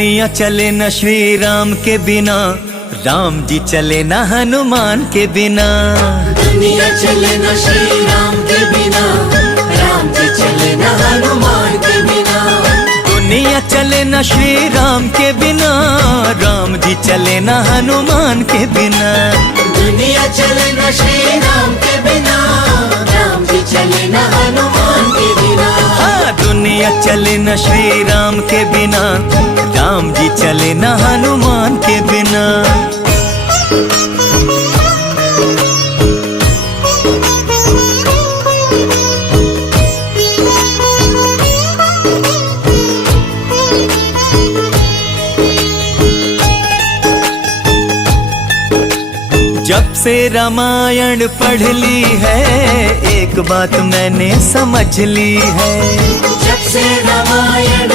दुनिया चले न श्री राम के बिना, राम जी चले न हनुमान के बिना। दुनिया चले न श्री राम के बिना, राम जी चले न हनुमान के बिना। दुनिया चले न श्री राम के बिना, राम जी चले न हनुमान के बिना। दुनिया चले न श्री राम के बिना, राम जी चले न हनुमान के बिना। हाँ, दुनिया चले न श्री राम के बिना, राम जी चले न हनुमान के बिना। जब से रामायण पढ़ ली है, एक बात मैंने समझ ली है। जब से रामायण